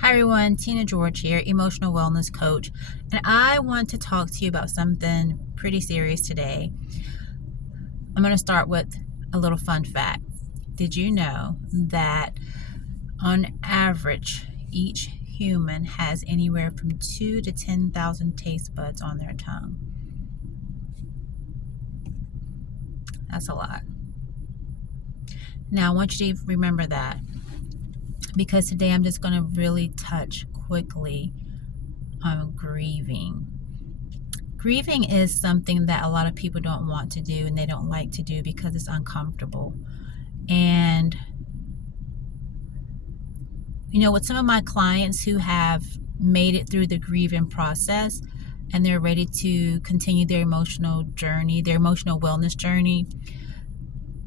Hi everyone, Tina George here, emotional wellness coach, and I want to talk to you about something pretty serious today. I'm going to start with a little fun fact. Did you know that on average, each human has anywhere from 2 to 10,000 taste buds on their tongue? That's a lot. Now, I want you to remember that because today I'm just going to really touch quickly on grieving. Grieving is something that a lot of people don't want to do and they don't like to do because it's uncomfortable. And, with some of my clients who have made it through the grieving process and they're ready to continue their emotional journey, their emotional wellness journey,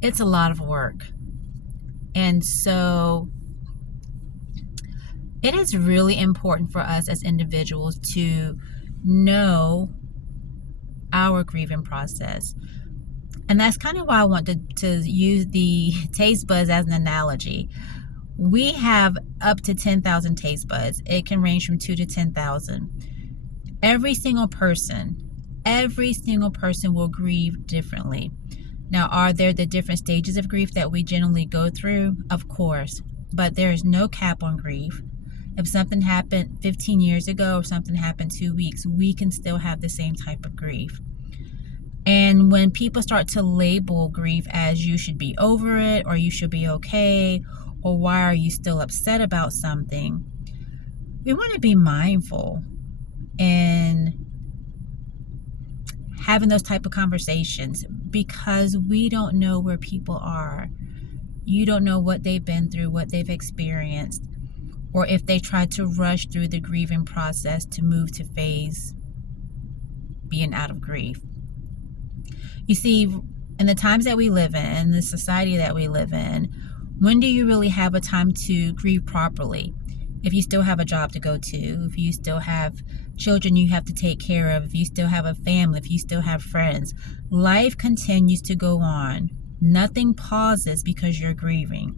it's a lot of work. And so it is really important for us as individuals to know our grieving process. And that's kind of why I want to use the taste buds as an analogy. We have up to 10,000 taste buds. It can range from 2 to 10,000. Every single person will grieve differently. Now, are there the different stages of grief that we generally go through? Of course, but there is no cap on grief. If something happened 15 years ago or something happened 2 weeks, we can still have the same type of grief. And when people start to label grief as you should be over it, or you should be okay, or why are you still upset about something, we want to be mindful in having those type of conversations because we don't know where people are. You don't know what they've been through, what they've experienced, or if they tried to rush through the grieving process to move to phase being out of grief. You see, in the times that we live in the society that we live in, when do you really have a time to grieve properly? If you still have a job to go to, if you still have children you have to take care of, if you still have a family, if you still have friends, life continues to go on. Nothing pauses because you're grieving.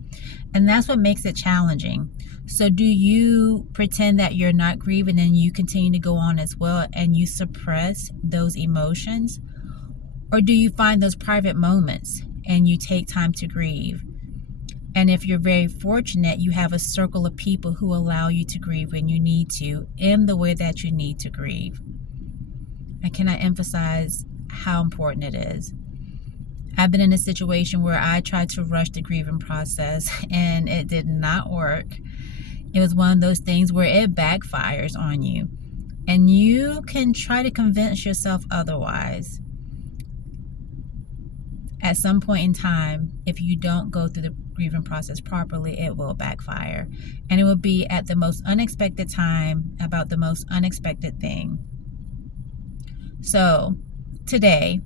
And that's what makes it challenging. So do you pretend that you're not grieving and you continue to go on as well and you suppress those emotions? Or do you find those private moments and you take time to grieve? And if you're very fortunate, you have a circle of people who allow you to grieve when you need to, in the way that you need to grieve. And can I emphasize how important it is? I've been in a situation where I tried to rush the grieving process and it did not work. It was one of those things where it backfires on you. And you can try to convince yourself otherwise. At some point in time, if you don't go through the grieving process properly, it will backfire. And it will be at the most unexpected time, about the most unexpected thing. So today,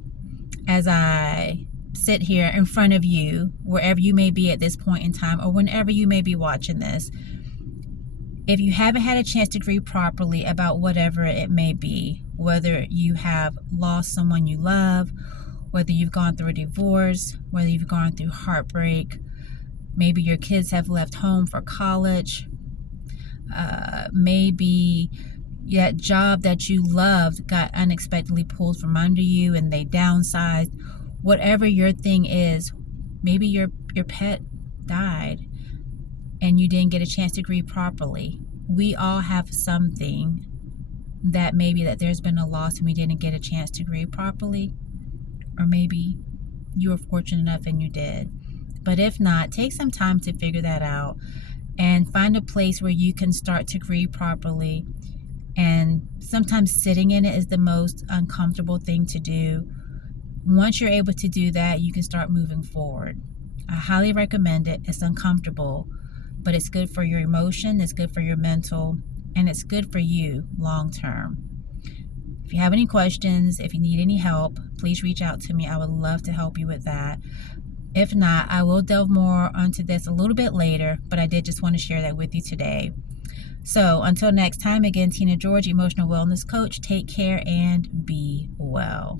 as I sit here in front of you, wherever you may be at this point in time, or whenever you may be watching this, if you haven't had a chance to grieve properly about whatever it may be, whether you have lost someone you love, whether you've gone through a divorce, whether you've gone through heartbreak, maybe your kids have left home for college, maybe that job that you loved got unexpectedly pulled from under you and they downsized. Whatever your thing is, maybe your pet died and you didn't get a chance to grieve properly. We all have something that maybe that there's been a loss and we didn't get a chance to grieve properly. Or maybe you were fortunate enough and you did. But if not, take some time to figure that out and find a place where you can start to grieve properly. And sometimes sitting in it is the most uncomfortable thing to do. Once you're able to do that, you can start moving forward. I highly recommend it. It's uncomfortable, but it's good for your emotion, it's good for your mental, and it's good for you long term. If you have any questions, if you need any help, please reach out to me. I would love to help you with that. If not, I will delve more onto this a little bit later, but I did just want to share that with you today. So until next time, again, Tina George, Emotional Wellness Coach. Take care and be well.